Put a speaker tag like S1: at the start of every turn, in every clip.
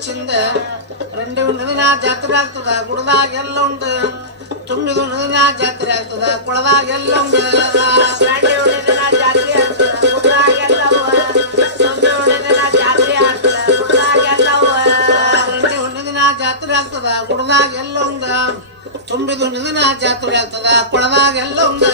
S1: ಚಿಂದ ರೆಂಡು ನದಿನ ಜಾತ್ರೆ ಆಗ್ತದ ಗುಡದಾಗ ಎಲ್ಲ ಉಂಟು ತುಂಬಿದು ನದಿನ ಜಾತ್ರೆ ಆಗ್ತದ ಕುಳದಾಗ ಎಲ್ಲ ಉಂಟು
S2: ಜಾತ್ರೆ ಆಗ್ತದ
S1: ಗುಡದಾಗ ಎಲ್ಲ ಉಂದ ತುಂಬಿದು ನದಿನ ಜಾತ್ರೆ ಆಗ್ತದ ಕೊಳದಾಗ ಎಲ್ಲ ಉಂದ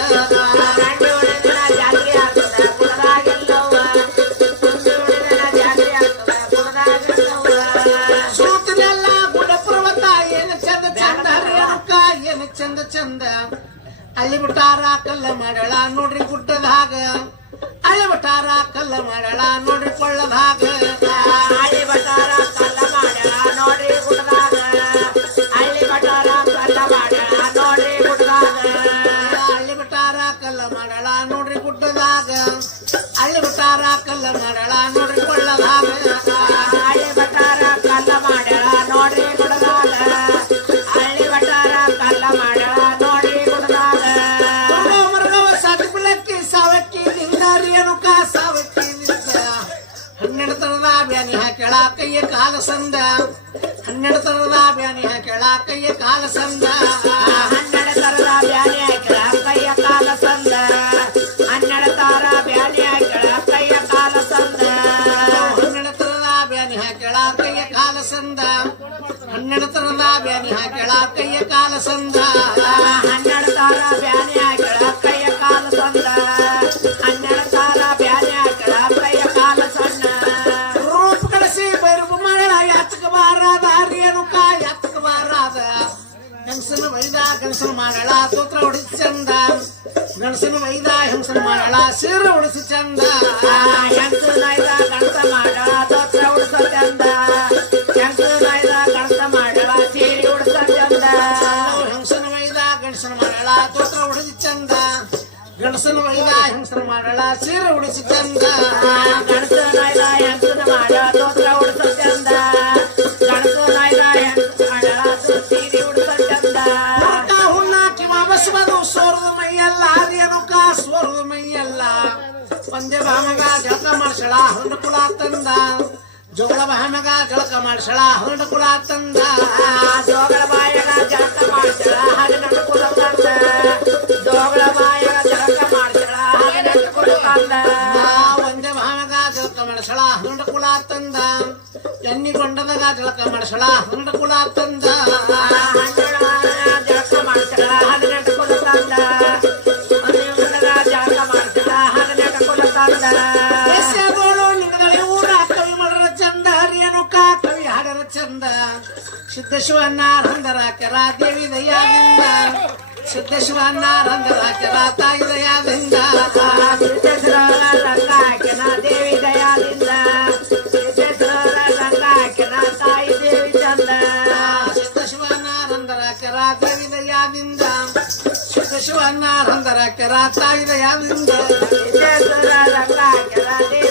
S1: ಅಲ್ಲಿ ಬಿಟ್ಟಾರ ಕಲ್ಲ ಮಾಡಳ ನೋಡ್ರಿ ಗುಡ್ಡದಾಗ ಅಲ್ಲಿ ಬಿಟ್ಟಾರ ಕಲ್ಲ ಮಾಡಳ ನೋಡ್ರಿ ಕೊಳ್ಳದಾಗ
S2: ಹಳ್ಳಿ ಬಟಾರ ಕಲ್ಲ ಮಾಡ್ಯಾಳ ನೋಡ್ರಿ ಗುಡ್ಡದಾಗ ಹಳ್ಳಿ ಬಟಾರ ಕಲ್ಲ ಮಾಡ್ಯಾಳ ನೋಡ್ರಿ ಗುಡ್ಡದಾಗ
S1: ಅಲ್ಲಿ ಬಿಟ್ಟಾರ ಕಲ್ಲ ಮಾಡಳ ನೋಡ್ರಿ ಗುಡ್ಡದಾಗ ಅಲ್ಲಿ ಬಿಟ್ಟಾರ ಕಲ್ಲ ಮಾಡಳ ನೋಡ್ರಿ ಕೊಳ್ಳದಾಗ ಹಾಕ್ಯಾಳ ಕೈಯ ಕಾಲ ಸಂದ. ಹನ್ನೆರಡು ತರದ ಬ್ಯಾನಿ ಹಾಕ್ಯಾಳ ಕೈಯ ಕಾಲ ಸಂದ.
S2: ಹನ್ನೆರಡು ತರದ ಬ್ಯಾನಿ ಹಾಕ್ಯಾಳ ಕೈಯ ಕಾಲ ಸಂದ. ಹನ್ನೆರಡು ತಾರ ಬ್ಯಾನಿ ಹಾಕ್ಯಾಳ ಕೈಯ ಕಾಲ ಸಂದ.
S1: ಹನ್ನೆರಡು ತರದ ಬ್ಯಾನಿ ಹಾಕ್ಯಾಳ ಕೈಯ ಕಾಲ ಸಂದ. ಹನ್ನೆರಡು ತರದ ಬ್ಯಾನಿ ಹಾಕ್ಯಾಳ ಕೈಯ ಕಾಲ ಸಂದ.
S2: ಹನ್ನೆರಡು ತಾರ ಬ್ಯಾನಿ ஹம்சன வைதா கணசன மாடலா தூத்திர ஒடிச்சு
S1: சேர்ந்தான். கணசன வைதா ஹம்சன மாடலா சீர ஒடிச்சு சேர்ந்தான். ஹம்சன வைதா கணச மாடலா தூத்திர ஒடிச்சு
S2: சேர்ந்தா ஹம்சன வைதா கணச மாடலா சீரி ஒடிச்சு சேர்ந்தா ஹம்சன வைதா கணசன மாடலா தூத்திர ஒடிச்சு
S1: சேர்ந்தா கணசன வைதா ஹம்சன மாடலா சீர ஒடிச்சு சேர்ந்தா ಪಂದ್ಯ ಭಾಮಗ ಜಳಕ ಮಾಡ್ಸಳ ಹರಣ ಕುಲ ತಂದ ಜೋಗಳ ಭಾಮಗ ಜಳಕ ಮಾಡ್ಸಳ ಹರಣ ಕುಲ ತಂದ
S2: ಜೋಗಳ ಬಾಯಗ ಜಳಕ ಮಾಡ್ಸಳ ಹದಿನೆಂಟು ಕುಲ ತಂದ ಜೋಗಳ ಬಾಯಗ ಜಳಕ ಮಾಡ್ಸಳ ಹದಿನೆಂಟು ಕುಲ ತಂದ
S1: ಒಂದೇ ಭಾಮಗ ಜಳಕ ಮಾಡ್ಸಳ ಹರಣ ಕುಲ ತಂದ ಎಣ್ಣಿ ಗೊಂಡದಾಗ ಜಳಕ ಮಾಡ್ಸಳ ಹರಣ ಕುಲ ತಂದ
S2: ಜಳಕ ಮಾಡ್ಸಳ ಹದಿನೆಂಟು ಕುಲ ತಂದ
S1: సిద్ధ శివన్నారందరాకరా దేవి
S2: దయావింద. సిద్ధ శివన్నారందరాకరా తాయి దయావింద. సిద్ధ శివన్నారందరాకరా దేవి దయావింద సిద్ధ శివన్నారందరాకరా
S1: తాయి దేవి చంద సిద్ధ శివన్నారందరాకరా దేవి దయావింద సిద్ధ శివన్నారందరాకరా తాయి
S2: దయావింద సిద్ధ శివన్నారందరాకరా దేవి